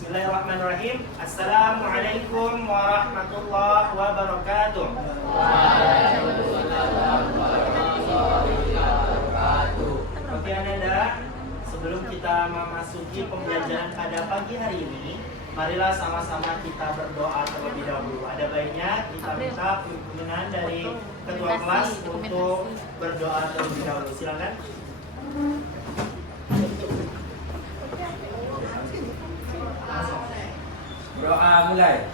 Bismillahirrahmanirrahim. Assalamualaikum warahmatullahi wabarakatuh. Oke Ananda, sebelum kita memasuki pembelajaran pada pagi hari ini, marilah sama-sama kita berdoa terlebih dahulu. Ada baiknya kita minta pimpinan dari ketua kelas untuk berdoa terlebih dahulu. Silakan. Doa mulai.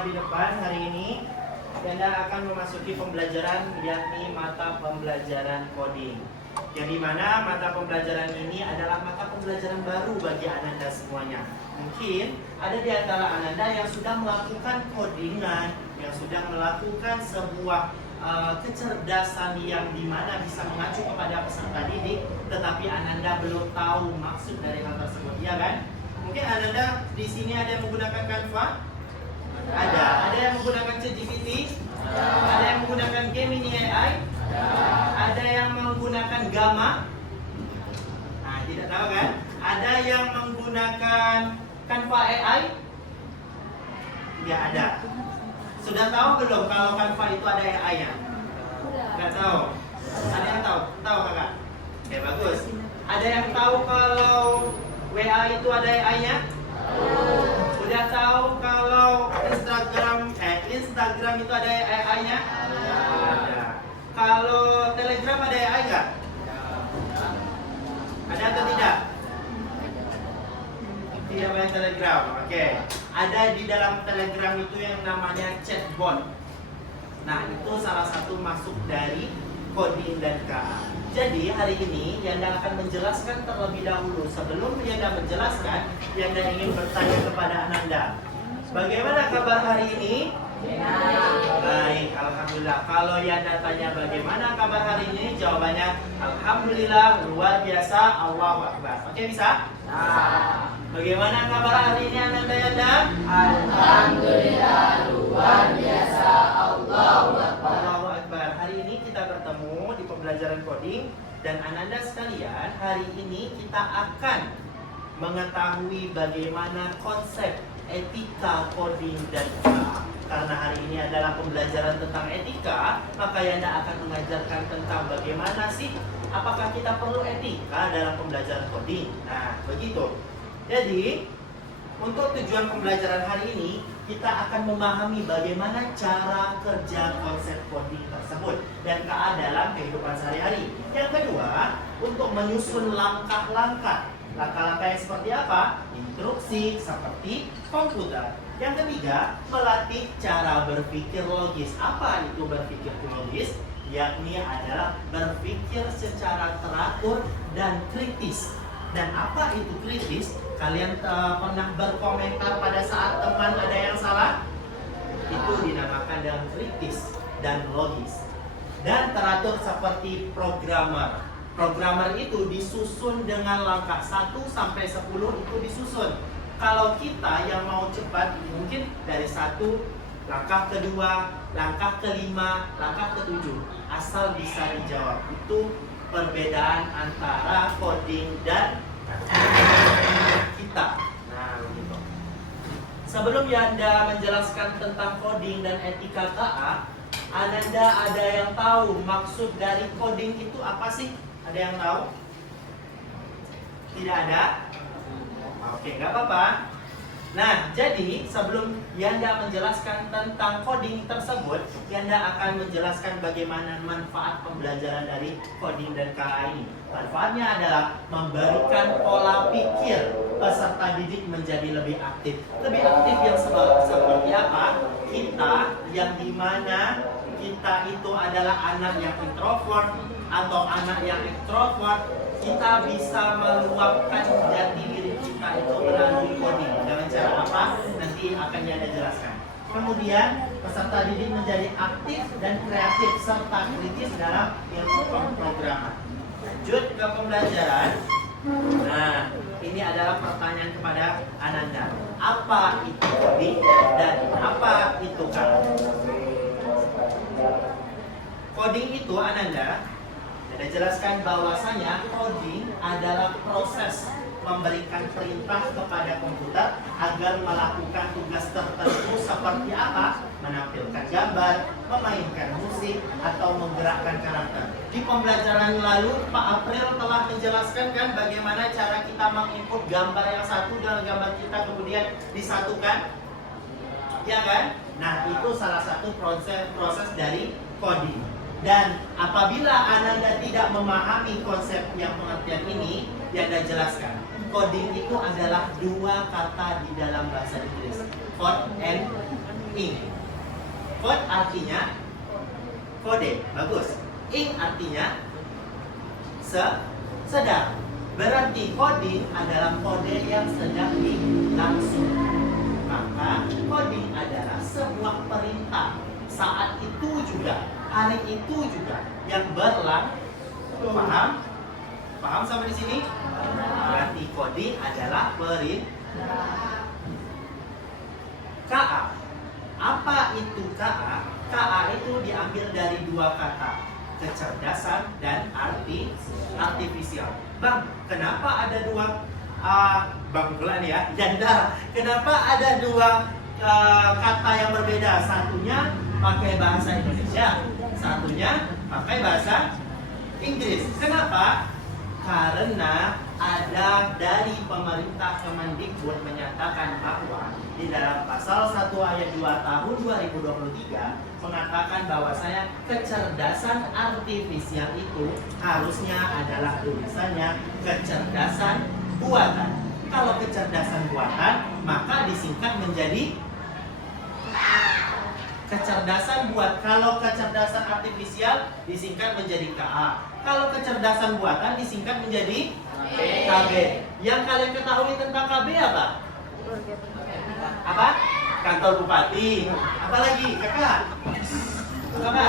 Di depan hari ini Anda akan memasuki pembelajaran yakni mata pembelajaran coding. Yang dimana mata pembelajaran ini adalah mata pembelajaran baru bagi Ananda semuanya. Mungkin ada di antara Ananda yang sudah melakukan codingan, yang sudah melakukan sebuah kecerdasan yang dimana bisa mengacu kepada peserta didik, tetapi Ananda belum tahu maksud dari hal tersebut, ya kan? Mungkin Ananda di sini ada yang menggunakan Canva. Ada yang menggunakan ChatGPT, ada yang menggunakan Gemini AI, ada yang menggunakan Gamma. Nah, tidak tahu kan? Ada yang menggunakan Canva AI? Ya ada. Sudah tahu belum kalau Canva itu ada AI-nya? Enggak tahu. Ada yang tahu? Tahu kakak? Oke, bagus. Ada yang tahu kalau WA itu ada AI-nya? Udah tahu kalau Instagram itu ada AI-nya? Ada. Kalau Telegram ada AI nggak? Ada atau tidak? Tidak main Telegram. Oke. Ada di dalam Telegram itu yang namanya chatbot. Nah, itu salah satu masuk dari coding dan KA. Jadi hari ini Yanda akan menjelaskan terlebih dahulu. Sebelum Yanda menjelaskan, Yanda ingin bertanya kepada Ananda, bagaimana kabar hari ini? Baik, alhamdulillah. Kalau Yanda tanya bagaimana kabar hari ini, jawabannya alhamdulillah, luar biasa, Allahu Akbar. Oke, bisa? Bagaimana kabar hari ini Ananda Yanda? Alhamdulillah, luar biasa, Allahu Akbar. Allahu Akbar. Hari ini kita bertemu di pembelajaran coding, dan Ananda sekalian, hari ini kita akan mengetahui bagaimana konsep etika coding dan KA. Karena hari ini adalah pembelajaran tentang etika, maka Yanda akan mengajarkan tentang bagaimana sih, apakah kita perlu etika dalam pembelajaran coding. Nah, begitu. Jadi, untuk tujuan pembelajaran hari ini, kita akan memahami bagaimana cara kerja konsep coding tersebut dan KA dalam kehidupan sehari-hari. Yang kedua, untuk menyusun langkah-langkah. Langkah-langkah yang seperti apa? Instruksi seperti komputer. Yang ketiga, melatih cara berpikir logis. Apa itu berpikir logis? Yakni adalah berpikir secara teratur dan kritis. Dan apa itu kritis? Kalian pernah berkomentar pada saat teman ada yang salah? Itu dinamakan dengan kritis dan logis. Dan teratur seperti programmer. Programmer itu disusun dengan langkah 1 sampai 10 itu disusun. Kalau kita yang mau cepat, mungkin dari 1, langkah kedua, langkah kelima, langkah ketujuh, asal bisa dijawab. Itu perbedaan antara coding dan kita. Nah, begitu. Sebelum Yanda menjelaskan tentang coding dan etika KA, Ananda ada yang tahu maksud dari coding itu apa sih? Ada yang tahu? Tidak ada? Oke, nggak apa-apa. Nah, jadi sebelum Yanda menjelaskan tentang coding tersebut, Yanda akan menjelaskan bagaimana manfaat pembelajaran dari coding dan KA ini. Manfaatnya adalah memberikan pola pikir peserta didik menjadi lebih aktif. Lebih aktif yang seperti apa? Kita yang dimana kita itu adalah anak yang introvert atau anak yang extrovert, kita bisa meluapkan jati diri kita itu melalui coding. Dengan cara apa? Nanti akan Yanda jelaskan. Kemudian peserta didik menjadi aktif dan kreatif serta kritis dalam ilmu pemrograman. Lanjut ke pembelajaran. Nah, ini adalah pertanyaan kepada Ananda. Apa itu coding dan apa itu KA? Coding itu Ananda jelaskan bahwasanya coding adalah proses memberikan perintah kepada komputer agar melakukan tugas tertentu seperti apa? Menampilkan gambar, memainkan musik, atau menggerakkan karakter. Di pembelajaran lalu, Pak April telah menjelaskan kan bagaimana cara kita menginput gambar yang satu dengan gambar kita kemudian disatukan. Ya kan? Nah, itu salah satu proses dari coding. Dan apabila Ananda tidak memahami konsep yang pengertian ini, Yanda jelaskan. Coding itu adalah dua kata di dalam bahasa Inggris. Code and ink. Code artinya kode, bagus. Ink artinya sedang. Berarti coding adalah kode yang sedang dilangsungkan. Maka coding adalah sebuah perintah. Saat itu juga, hari itu juga yang berlangsung. Paham sampai di sini? Berarti coding adalah perintah. KA. Apa itu KA? KA itu diambil dari dua kata, kecerdasan dan artifisial. Bang, kenapa ada dua Bang Bulan ya, Yanda, kenapa ada dua kata yang berbeda? Satunya pakai bahasa Indonesia, satunya pakai bahasa Inggris. Kenapa? Karena ada dari pemerintah Kemendikbud menyatakan bahwa di dalam pasal 1 ayat 2 tahun 2023 mengatakan bahwasanya kecerdasan artifisial itu harusnya adalah tulisannya kecerdasan buatan. Kalau kecerdasan buatan maka disingkat menjadi kecerdasan buat. Kalau kecerdasan artifisial disingkat menjadi KA. Kalau kecerdasan buatan disingkat menjadi KB. Yang kalian ketahui tentang KB apa? Apa? Kantor bupati. Apa lagi? Kakak? Apa?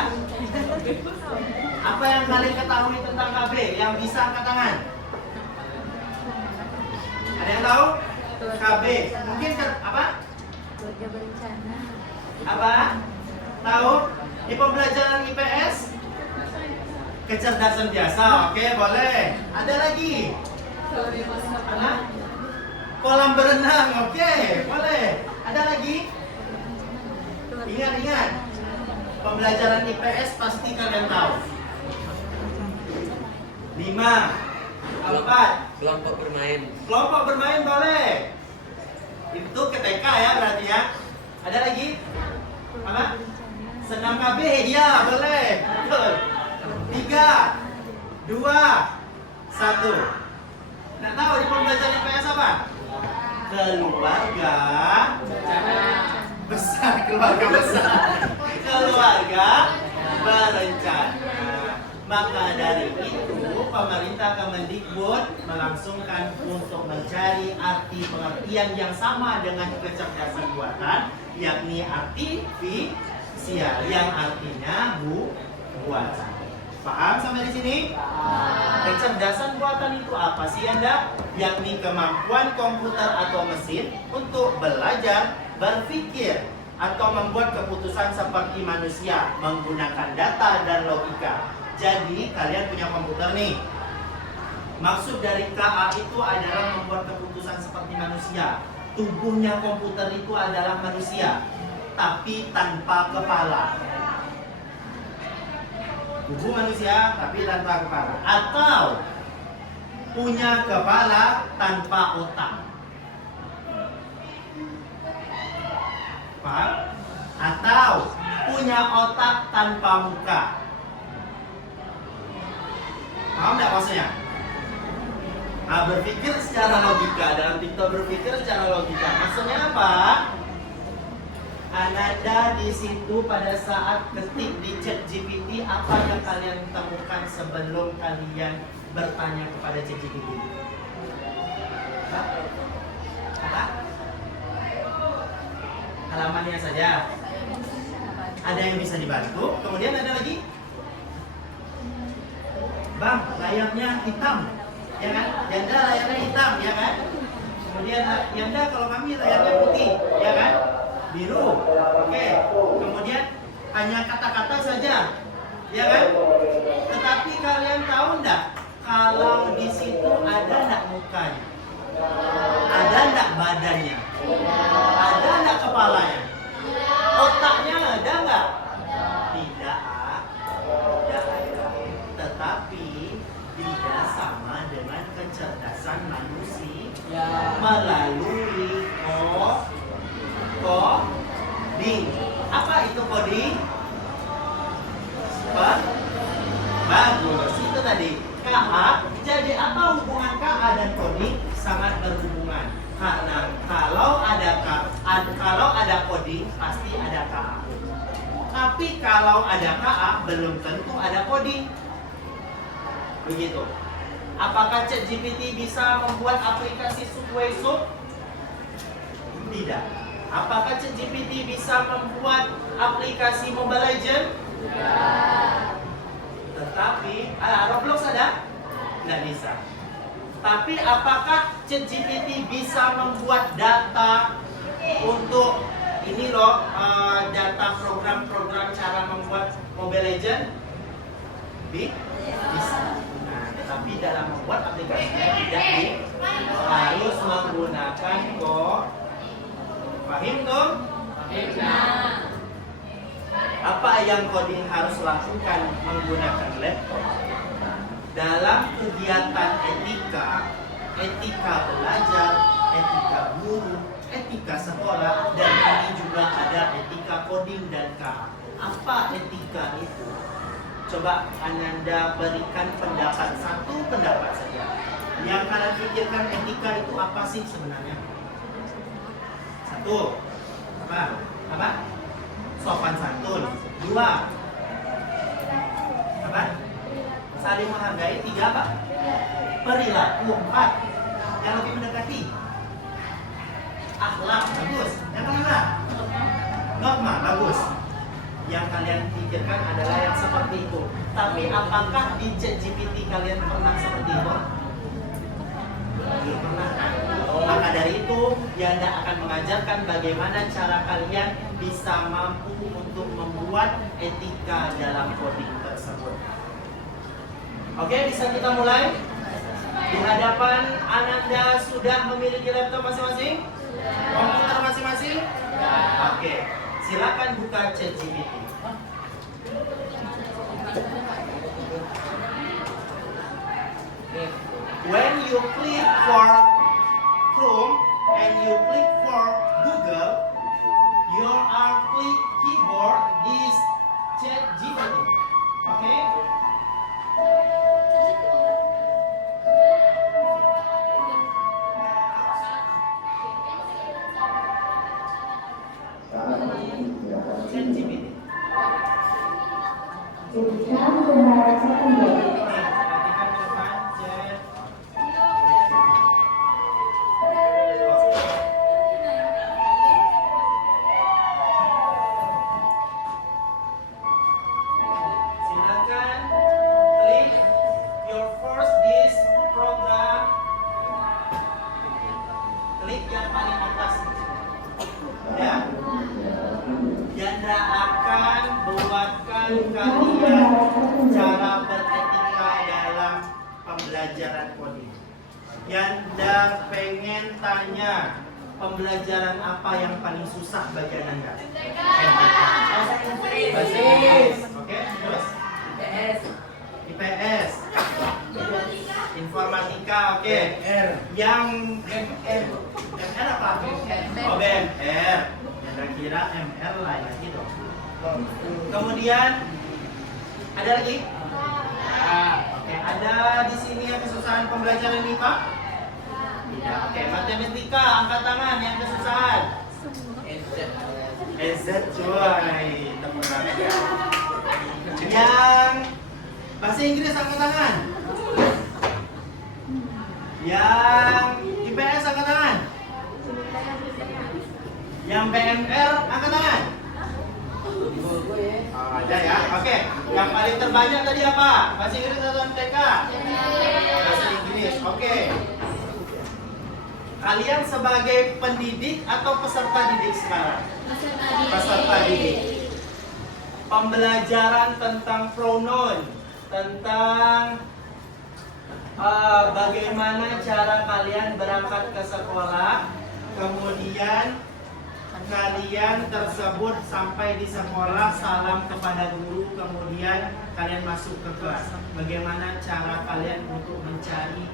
Apa yang kalian ketahui tentang KB? Yang bisa angkat tangan? Ada yang tahu? KB. Mungkin apa? Keluarga berencana. Apa? Tahu? Di pembelajaran IPS? Kecerdasan biasa, oke, boleh. Ada lagi? Apa? Kolam berenang, oke, boleh. Ada lagi? Ingat. Pembelajaran IPS pasti kalian tahu. 5, 4. Kelompok bermain. Kelompok bermain boleh. Itu ke TK ya berarti ya. Ada lagi? Apa? Senam KB, ya boleh. Betul. 3, 2, 1. Nggak tahu di pembelajaran IPS apa? Keluarga besar, keluarga besar. Keluarga berencana. Maka dari itu pemerintah Kemendikbud melangsungkan untuk mencari arti pengertian yang sama dengan kecerdasan buatan, yakni artifisial yang artinya buatan. Paham sampai di sini? Kecerdasan buatan itu apa sih Anda? Yakni kemampuan komputer atau mesin untuk belajar, berpikir, atau membuat keputusan seperti manusia menggunakan data dan logika. Jadi kalian punya komputer nih. Maksud dari KA itu adalah membuat keputusan seperti manusia. Tubuhnya komputer itu adalah manusia, tapi tanpa kepala. Tubuh manusia tapi tanpa kepala. Atau punya kepala tanpa otak. Paham? Atau punya otak tanpa muka. Paham nggak maksudnya? Nah, berpikir secara logika. Dalam TikTok berpikir secara logika. Maksudnya apa? Ananda di situ pada saat ketik di chat GPT, apa yang kalian temukan sebelum kalian bertanya kepada chat GPT? Apa? Halamannya saja. Ada yang bisa dibantu. Kemudian ada lagi? Bang, layarnya hitam, ya kan? Yanda layarnya hitam, ya kan? Kemudian Yanda kalau kami layarnya putih, ya kan? Biru. Oke. Kemudian hanya kata-kata saja, ya kan? Tetapi kalian tahu enggak kalau di situ ada enggak mukanya? Ada enggak badannya? Ada enggak kepalanya? Otaknya ada enggak? Tidak. Tidak ada. Tetapi tidak sama dengan kecerdasan manusia melalui coding. Apa itu coding? Apa? Bagus, itu tadi KA. Jadi apa hubungan KA dan coding? Sangat berhubungan. Karena kalau ada coding pasti ada KA. Tapi kalau ada KA belum tentu ada coding. Begitu. Apakah ChatGPT bisa membuat aplikasi Subway Soup? Tidak. Apakah ChatGPT bisa membuat aplikasi Mobile Legends? Tidak. Tetapi Roblox ada? Tidak bisa. Tapi apakah ChatGPT bisa membuat data untuk ini loh, data program-program cara membuat Mobile Legends? Bisa. Nah, tetapi dalam membuat aplikasinya tidak harus menggunakan Paham tuh? Apa yang coding harus lakukan menggunakan laptop? Dalam kegiatan etika belajar, etika guru, etika sekolah, dan ini juga ada etika coding dan KA. Apa etika itu? Coba Ananda berikan pendapat, satu pendapat saja. Yang kalian pikirkan etika itu apa sih sebenarnya? Satu, apa? Sopan santun. Dua, apa? Saling menghargai. Tiga, apa? Perilaku. Empat, yang lebih mendekati. Akhlak, bagus. Yang kelima, norma, bagus. Yang kalian pikirkan adalah yang seperti itu. Tapi apakah di ChatGPT kalian pernah seperti itu? Belum pernah kan? Maka dari itu, Yanda akan mengajarkan bagaimana cara kalian bisa mampu untuk membuat etika dalam coding tersebut. Oke, bisa kita mulai? Di hadapan Ananda sudah memiliki laptop masing-masing? Komputer masing-masing? Oke, silakan buka ChatGPT. When you click for Chrome and you click for Google, your click keyboard is ChatGPT. Okay? ChatGPT. Kalian cara beretika dalam pembelajaran coding. Yanda pengen tanya, pembelajaran apa yang paling susah bagi Anda? Bahasa Inggris. Oke, terus? IPS. Informatika, oke. Yang MR apa? Oh, BMR. Yanda kira MR lain lagi dong. Kemudian ada lagi? Oke, ada di sini yang kesusahan pembelajaran MIPA? Tidak. Oke, matematika, angkat tangan yang kesusahan. EZ cuy, tepuk tangan ya. Yang bahasa Inggris angkat tangan. Yang IPS angkat tangan. Yang BMR angkat tangan. Oh, ada ya. Oke. Yang paling terbanyak tadi apa? Bahasa Inggris atau MTK? Bahasa Inggris. Oke. Kalian sebagai pendidik atau peserta didik sekarang? Peserta didik. Pembelajaran tentang pronoun, tentang bagaimana cara kalian berangkat ke sekolah, kemudian kalian tersebut sampai di sekolah, salam kepada guru, kemudian kalian masuk ke kelas. Bagaimana cara kalian untuk mencari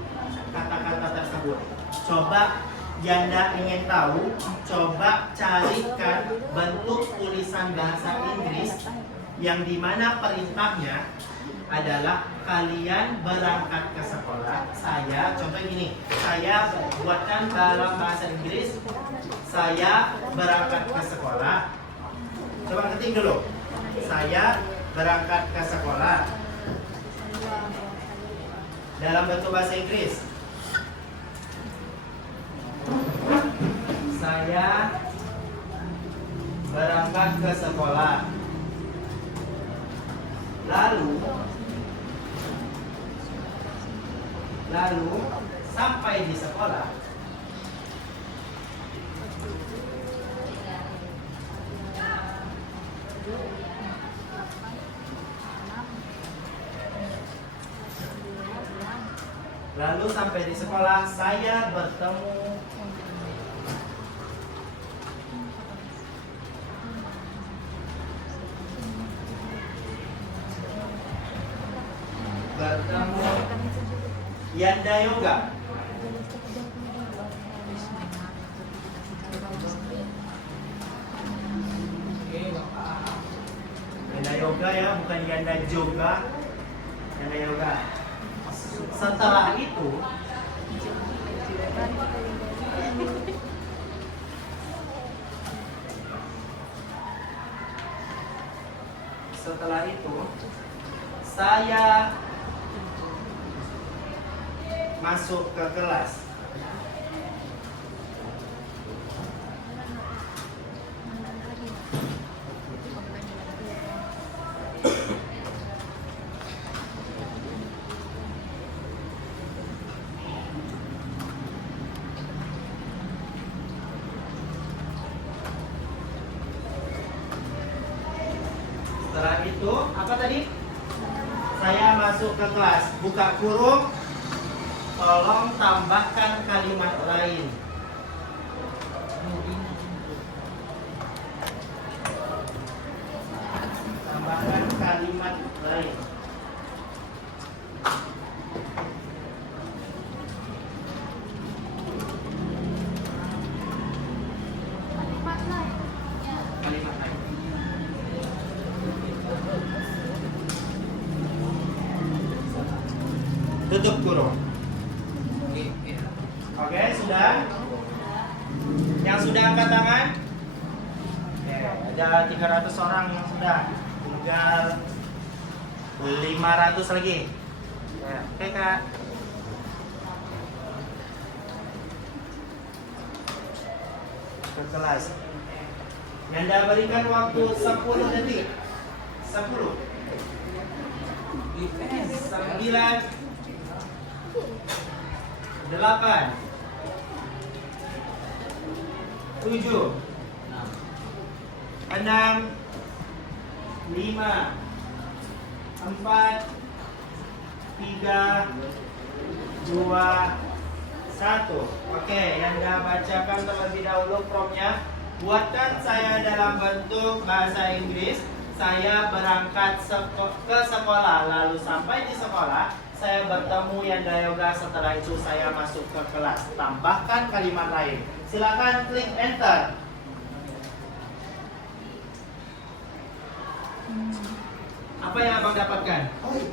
kata-kata tersebut? Coba Janda ingin tahu, coba carikan bentuk tulisan bahasa Inggris yang dimana perintahnya adalah kalian berangkat ke sekolah. Saya, contoh gini, saya buatkan dalam bahasa Inggris, saya berangkat ke sekolah. Coba ketik dulu, saya berangkat ke sekolah dalam bentuk bahasa Inggris. Saya berangkat ke sekolah. Lalu sampai di sekolah, saya bertemu Yanda Yoga. Yanda Yoga ya, bukan Yanda Joga. Yanda Yoga. Setelah itu saya masuk ke kelas. Setelah itu, apa tadi? Saya masuk ke kelas. Buka kurung. Tolong tambahkan kalimat lain. Tambahkan kalimat lain. Kalimat lain. Tutup kurung. Oke, sudah? Yang sudah angkat tangan? Oke, ada 300 orang yang sudah. Tinggal 500 lagi. Ya, oke, Kak. Ke kelas. Yanda berikan waktu 10 detik. 10 9 8 7 6 5 4 3 2 1. Oke, Yanda bacakan terlebih dahulu promnya. Buatkan saya dalam bentuk bahasa Inggris. Saya berangkat ke sekolah, lalu sampai di sekolah saya bertemu Yanda Yoga. Setelah itu saya masuk ke kelas. Tambahkan kalimat lain. Silakan klik enter. Apa yang abang dapatkan? Oh.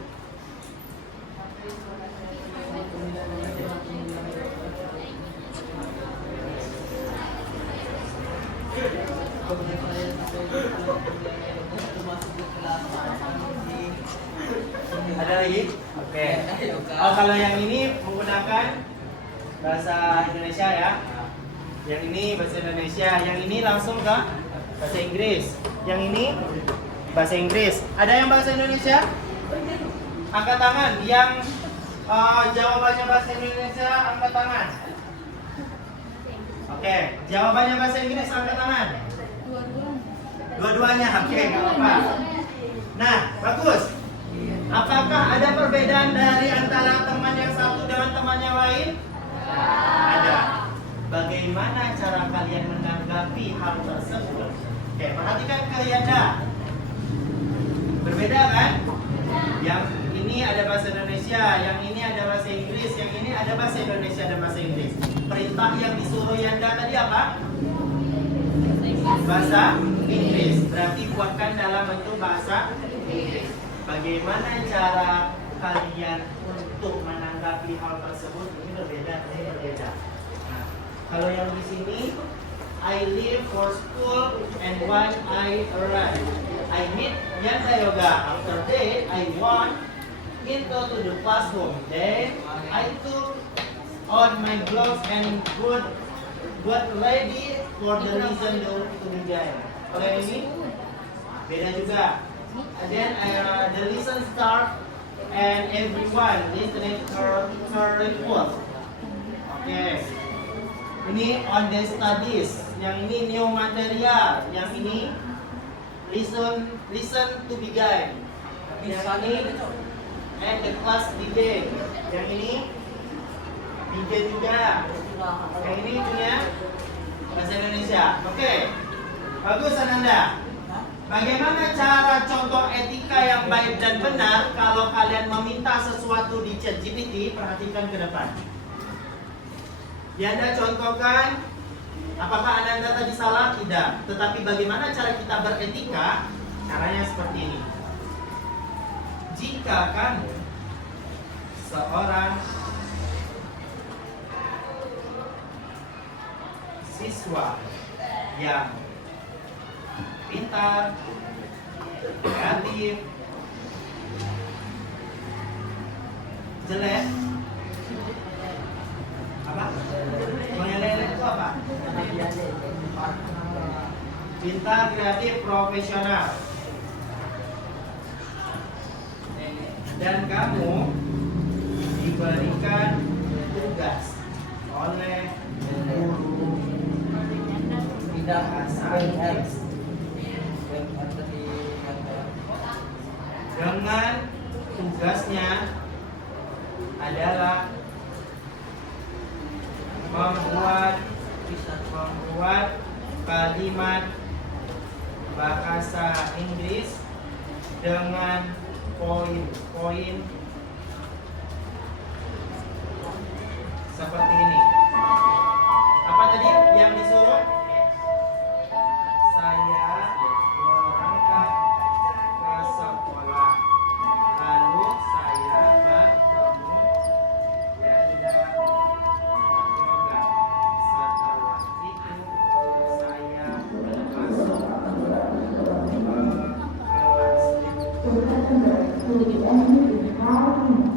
Ada lagi? Oke. Oh, kalau yang ini menggunakan bahasa Indonesia ya. Yang ini bahasa Indonesia, yang ini langsung ke bahasa Inggris. Yang ini bahasa Inggris. Ada yang bahasa Indonesia? Angkat tangan. Yang jawabannya bahasa Indonesia, angkat tangan. Oke, jawabannya bahasa Inggris, angkat tangan. Dua-duanya, oke, nggak apa-apa. Nah, bagus. Apakah ada perbedaan dari antara teman yang satu dengan teman yang lain? Ada. Bagaimana cara kalian menanggapi hal tersebut? Oke, perhatikan ke Yanda. Berbeda kan? Yang ini ada bahasa Indonesia, yang ini ada bahasa Inggris, yang ini ada bahasa Indonesia dan bahasa Inggris. Perintah yang disuruh Yanda tadi apa? Bahasa Inggris. Berarti buatkan dalam bentuk bahasa Inggris. Bagaimana cara kalian untuk menanggapi hal tersebut? Ini berbeda, ini berbeda. Nah, kalau yang di sini, I leave for school and when I arrive, I meet Yanda Yoga. After that, I went into the classroom. Then I took on my gloves and got ready for the lesson to begin. Kalau yang ini beda juga. And then the lesson start and everyone listening to her report. Okay. Ini on the studies. Yang ini new material. Yang ini listen to begin. Yang ini and the class begin. Yang ini begin juga. Yang ini punya bahasa Indonesia. Oke. Bagus Ananda. Bagaimana cara contoh etika yang baik dan benar kalau kalian meminta sesuatu di ChatGPT? Perhatikan ke depan. Yanda contohkan, apakah Ananda tadi salah? Tidak. Tetapi bagaimana cara kita beretika? Caranya seperti ini. Jika kamu seorang siswa yang pintar, kreatif, jelek, apa? Mengelelek itu apa? Pintar, kreatif, profesional. Dan kamu diberikan tugas oleh guru bahasa Inggris dengan tugasnya adalah membuat kalimat bahasa Inggris dengan poin-poin seperti ini. Apa tadi yang disuruh? Saya berangkat ke sekolah. Lalu saya bertemu Yanda Yoga. Setelah itu saya masuk ke kelas.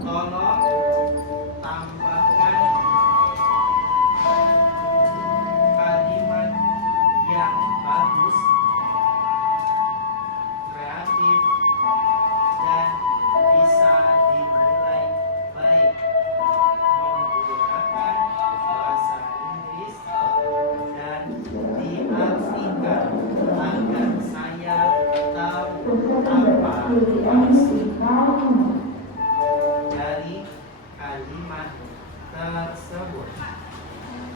Tolong tambahkan kalimat yang bagus, kreatif, dan bisa dinilai baik menggunakan bahasa Inggris dan diartikan agar saya tahu apa maksud dari kalimat tersebut.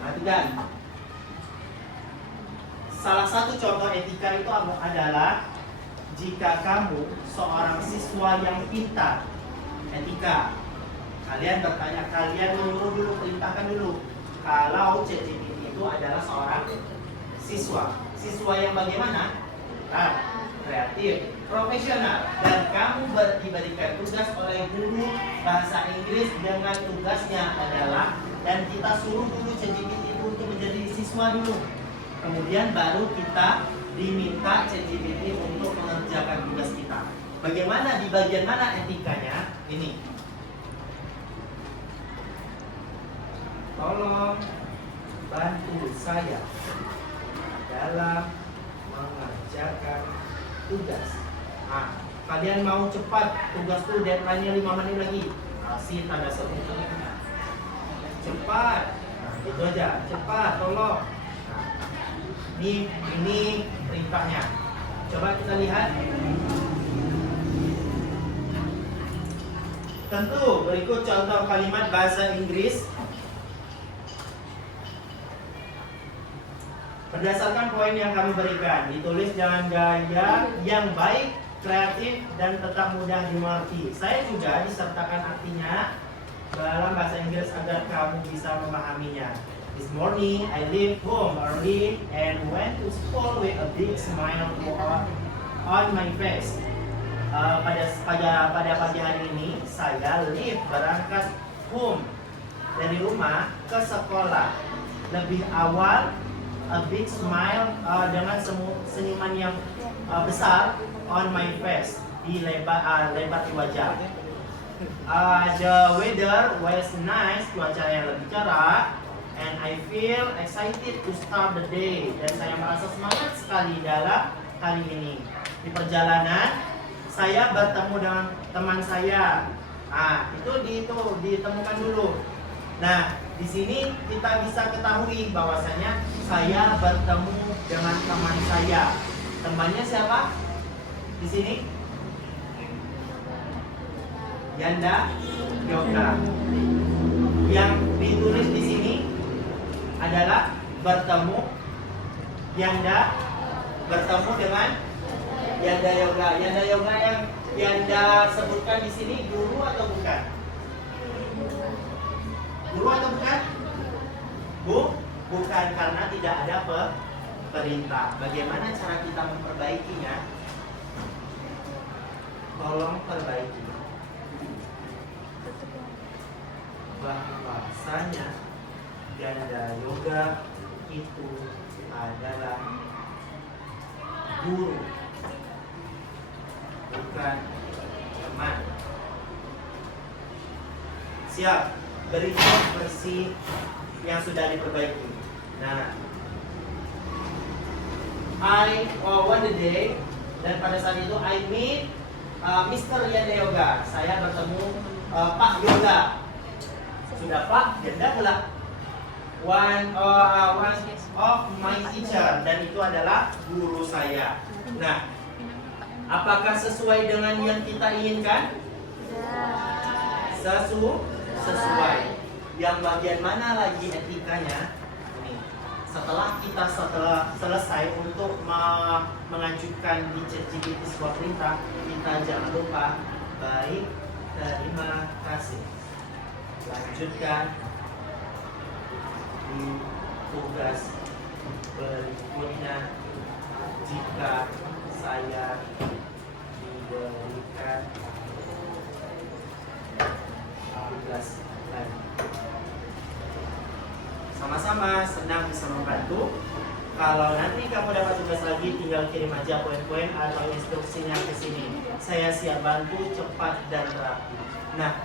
Perhatikan. Salah satu contoh etika itu adalah jika kamu seorang siswa yang pintar. Etika. Kalian bertanya, kalian menyuruh dulu, perintahkan dulu. Kalau ChatGPT itu adalah seorang siswa. Siswa yang bagaimana? Kreatif, profesional. Dan kamu diberikan tugas oleh guru bahasa Inggris dengan tugasnya adalah, dan kita suruh dulu ChatGPT itu untuk menjadi siswa dulu. Kemudian baru kita diminta ChatGPT untuk mengerjakan tugas kita. Bagaimana, di bagian mana etikanya? Ini. Tolong bantu saya dalam mengerjakan tugas. Nah, kalian mau cepat, tugas tuh deadline-nya 5 menit lagi. Kasih tanda seru. Cepat. Nah, itu aja. Cepat, tolong. Nah, ini perintahnya. Coba kita lihat. Tentu berikut contoh kalimat bahasa Inggris berdasarkan poin yang kami berikan. Ditulis dengan gaya yang baik, kreatif, dan tetap mudah dimengerti. Saya juga disertakan artinya dalam bahasa Inggris agar kamu bisa memahaminya. This morning, I left home early and went to school with a big smile on my face. Pada pagi hari ini, saya berangkat home dari rumah ke sekolah lebih awal. A big smile dengan senyuman yang besar on my face, di lebar di wajah. The weather was nice, cuaca yang lebih cerah, and I feel excited to start the day. Dan saya merasa semangat sekali dalam hari ini. Di perjalanan, saya bertemu dengan teman saya. Itu ditemukan dulu. Nah, di sini kita bisa ketahui bahwasanya saya bertemu dengan teman saya. Temannya siapa? Di sini? Yanda Yoga. Yang ditulis di sini adalah bertemu Yanda bertemu dengan Yanda Yoga. Yanda Yoga yang Yanda sebutkan di sini guru atau bukan? Guru atau bukan? Bukan, karena tidak ada perintah. Bagaimana cara kita memperbaikinya? Tolong perbaiki. Bahwasanya Yanda Yoga itu adalah guru, bukan teman. Siap. Berikut versi yang sudah diperbaiki. Nah, one day, dan pada saat itu I meet Mr. Yanda Yoga. Saya bertemu Pak Yoga. Sudah Pak, Yanda pula. One of my teacher, dan itu adalah guru saya. Nah, apakah sesuai dengan yang kita inginkan? Sesuai. Yang bagian mana lagi etikanya? Ini. Setelah kita selesai untuk mengajukan di ChatGPT sebuah perintah, kita jangan lupa baik, terima kasih. Lanjutkan di tugas berikutnya jika saya diberikan tugas lagi. Sama-sama senang bisa membantu. Kalau nanti kamu dapat tugas lagi, tinggal kirim aja poin-poin atau instruksinya ke sini. Saya siap bantu cepat dan rapi. Nah,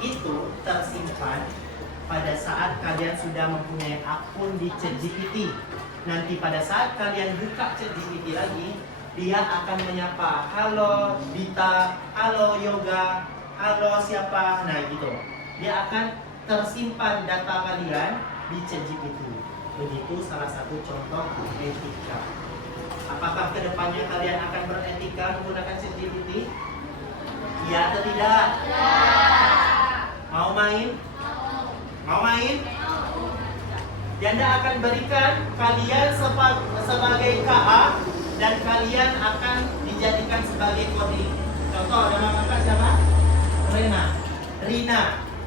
itu tersimpan pada saat kalian sudah mempunyai akun di ChatGPT. Nanti pada saat kalian buka ChatGPT lagi, dia akan menyapa, halo Dita, halo Yoga, halo siapa, nah gitu. Dia akan tersimpan data kalian di ChatGPT. Begitu salah satu contoh etika. Apakah kedepannya kalian akan beretika menggunakan ChatGPT? Iya atau tidak? Ya. Mau main? Mau main? Yanda akan berikan kalian sebagai KA dan kalian akan dijadikan sebagai coding. Contoh, nama kakak siapa? Rina.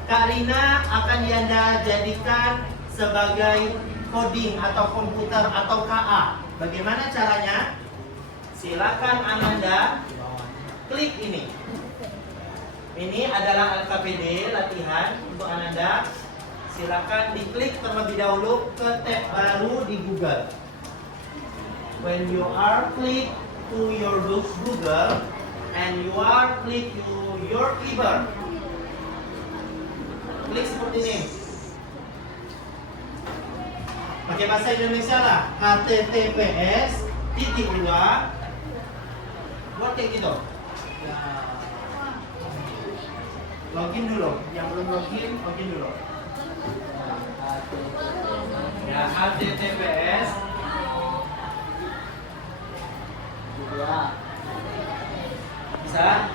Kak Rina akan Yanda jadikan sebagai coding atau komputer atau KA. Bagaimana caranya? Silakan Ananda klik ini. Ini adalah LKPD latihan untuk Ananda. Silakan diklik terlebih dahulu ke tab baru di Google. when you are click to your Google and you are click to your keyboard, klik seperti ini. Pakai bahasa Indonesia lah, https titik dua, buat kayak gitu. Login dulu, yang belum login dulu. Ya, https bisa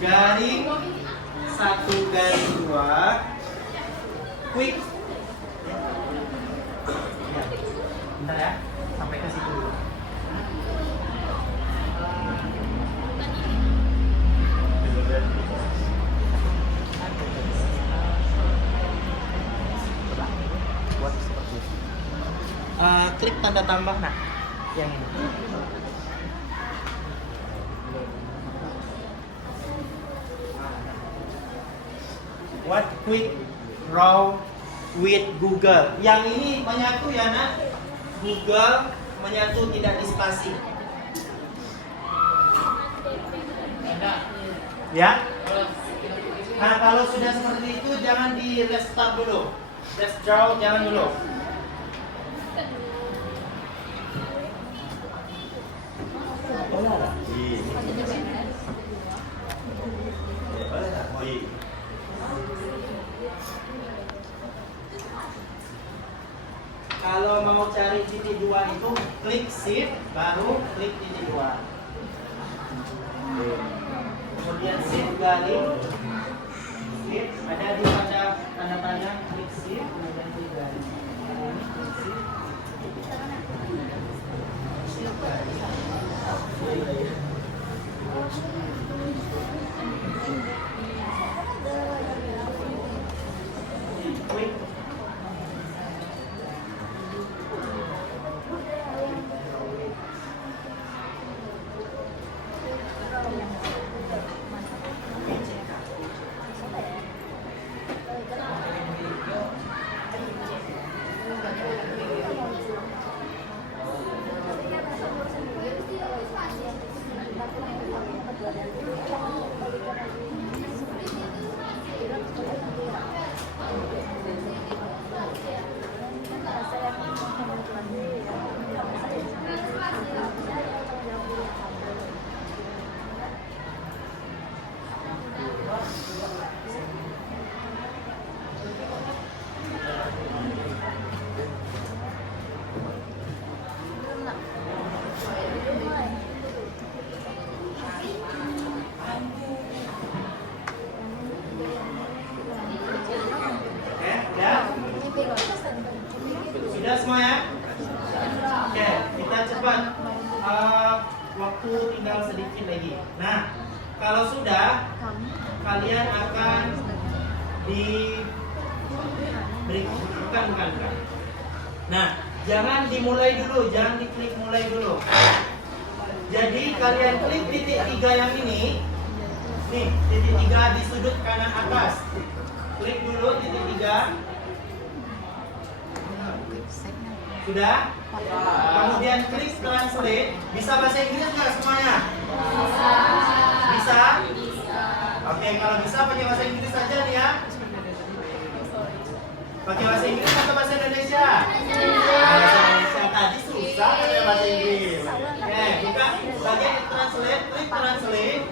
garing 1/2 quick. Ya, bentar ya, sampai ke situ dulu. Buat seperti itu. Klik tanda tambah nah, yang ini. What quick raw with Google? Yang ini menyatu ya nak. Google menyatu tidak di spasi. Ya. Nah kalau sudah seperti itu jangan di restart dulu. Restart jangan dulu. Kalau mau cari titik 2 itu klik shift baru klik titik 2. Kemudian shift garing shift ada di pada tanda tanda klik shift kemudian shift garing. Shift garing. Klik. Sudah semua ya? Oke, kita cepat. Waktu tinggal sedikit lagi. Nah, kalau sudah, kalian akan diberi bukan. Nah, jangan dimulai dulu, jangan diklik mulai dulu. Jadi kalian klik titik 3 yang ini. Nih, titik 3 di sudut kanan atas. Klik dulu titik 3. Sudah? Kemudian klik translate. Bisa bahasa Inggris nggak semuanya? Bisa. Oke, kalau bisa pakai bahasa Inggris saja nih ya. Pakai bahasa Inggris atau bahasa Indonesia? Bahasa Indonesia. Tadi susah pakai bahasa Inggris. Oke, buka bagian translate, klik translate.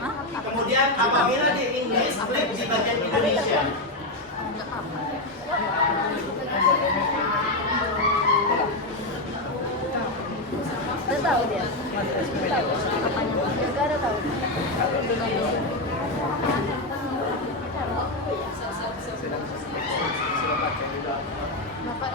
Kemudian apabila di English, klik di bagian Indonesia. Udah tahu dia. Apanya? Enggak ada tahu. Bapak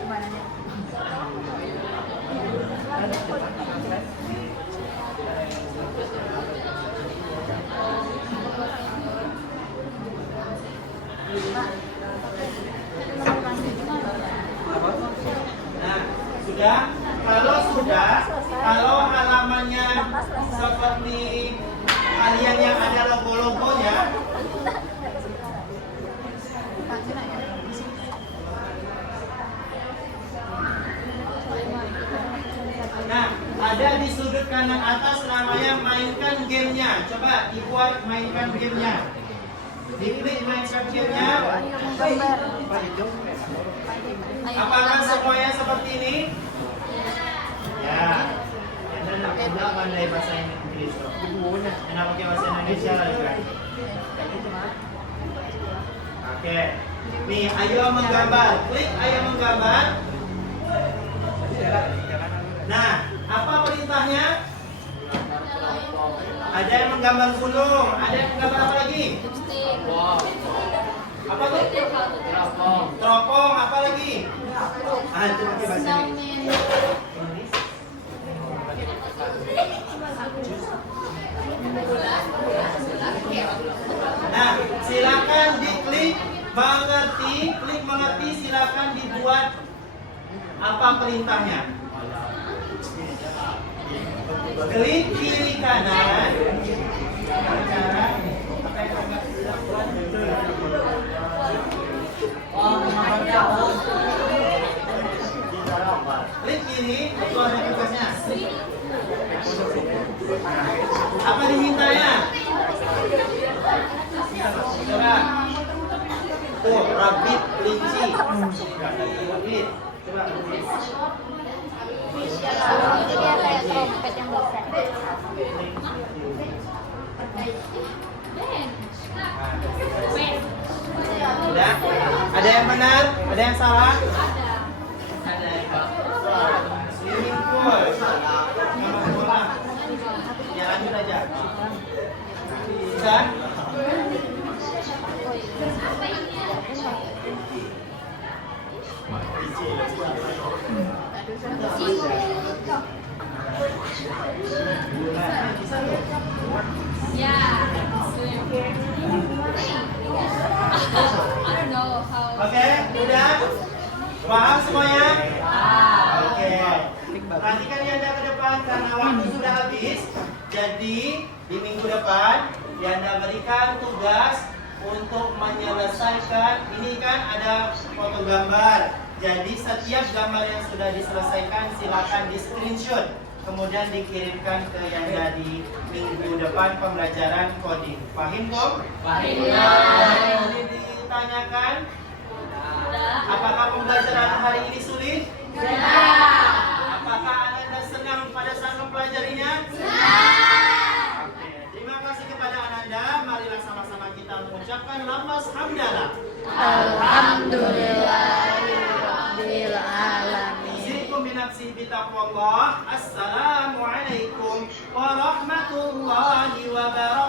Gimana nih? Nah, sudah? Kalau sudah, kalau halamannya seperti kalian yang ada logo-logonya, nah, ada di sudut kanan atas namanya mainkan gamenya. Coba dibuat mainkan gamenya. Diklik mainkan gamenya. Apakah semuanya seperti ini? Ya. Anda tidak pandai bahasa Inggris. Anda pakai bahasa Indonesia lagi kan? Oke. Nih, ayo menggambar. Klik ayo menggambar. Nah, apa perintahnya? Ada yang menggambar gunung, ada yang menggambar apa lagi? Apa tuh? Teropong, apa lagi? Ah, itu pakai bahasa Inggris. Nah, silakan diklik mengerti, klik mengerti, silakan dibuat apa perintahnya. Klik kiri kanan. Klik kiri, itu ada tugasnya. Apa dimintanya? Coba. Tuh, rabbit, kelinci. Rabbit. Coba. Itu dia kayak trompet yang bisa. Sudah? Ada yang benar? Ada yang salah? Ada. Swimming pool. Ya, lanjut aja. Sudah? Oke, udah? Paham semuanya? Oke. Perhatikan Yanda ke depan karena waktu sudah habis. Jadi di minggu depan Yanda berikan tugas untuk menyelesaikan. Ini kan ada foto gambar. Jadi setiap gambar yang sudah diselesaikan silakan di screenshot. Kemudian dikirimkan ke Yanda di minggu depan pembelajaran coding. Paham, Kom? Paham. Ini ditanyakan. Apakah pembelajaran hari ini sulit? Tidak. Apakah Anda senang pada saat mempelajarinya? Senang. Oke. Terima kasih kepada Ananda. Marilah sama-sama kita mengucapkan lafaz hamdalah. Alhamdulillahirabbil alamin. Zikum binafsi bitaqwallah. Assalamualaikum warahmatullahi wabarakatuh.